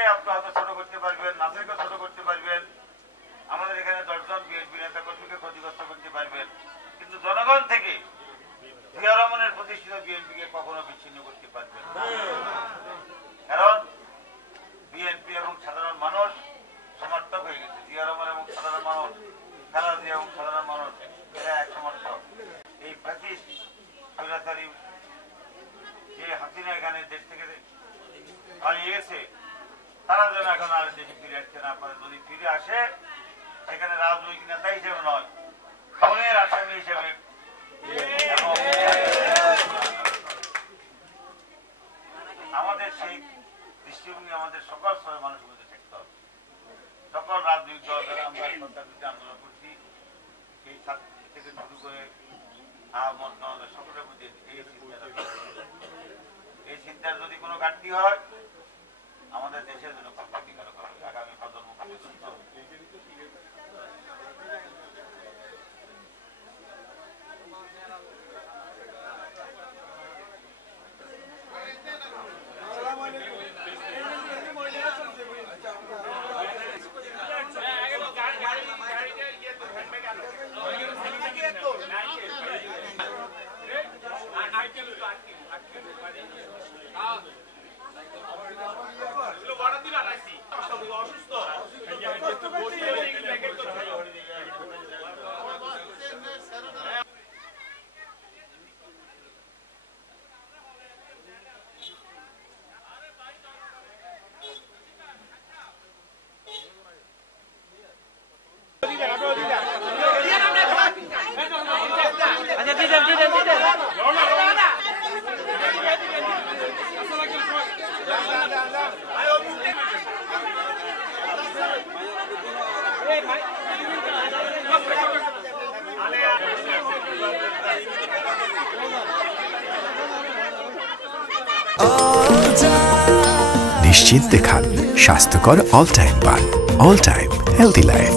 আমাকে আপনারা ছোট করতে পারবেন, নাসিরকে ছোট করতে পারবেন, আমাদের এখানে 10 জন বিএনপি নেতা কর্মীকে ক্ষতিগ্রস্ত করতে পারবেন, কিন্তু জনগণ থেকে জিয়া রহমানের প্রতিষ্ঠিত বিএনপিকে কখনো বিচ্ছিন্ন করতে পারবেন না। কারণ বিএনপি এবং সাধারণ মানুষ সমর্থক হয়ে গেছে। জিয়া রহমান এবং সাধারণ মানুষ, খালেদা জিয়া এবং সাধারণ মানুষ এরা এক সমর্থক। এই ফ্যাসিস্ট স্বৈরাচারী যে হাসিনা এখানে দেশ থেকে পালিয়ে গেছে, তারা যেন এখন আর দেশে ফিরে আসছে না পারে। যদি ফিরে আসে সেখানে রাজনৈতিক নেতা হিসেবে নয়, খুনের আসামি হিসেবে। আমাদের সেই দৃষ্টিভঙ্গি আমাদের সকল স্তরের মানুষের মধ্যে থাকতে হবে। সকল রাজনৈতিক দল দ্বারা আমরা সরকার বিরুদ্ধে আন্দোলন করছি, সেই ছাত্র থেকে শুরু করে আহমদ নওয়াজ সকলের মধ্যে এই চিন্তার যদি কোনো ঘাটতি হয় আমাদের দেশের জন্য খুব ক্ষতিকারক হবে আগামী প্রজন্ম পর্যন্ত। নিশ্চিন্তে খান স্বাস্থ্যকর অল টাইম পান। All time healthy life.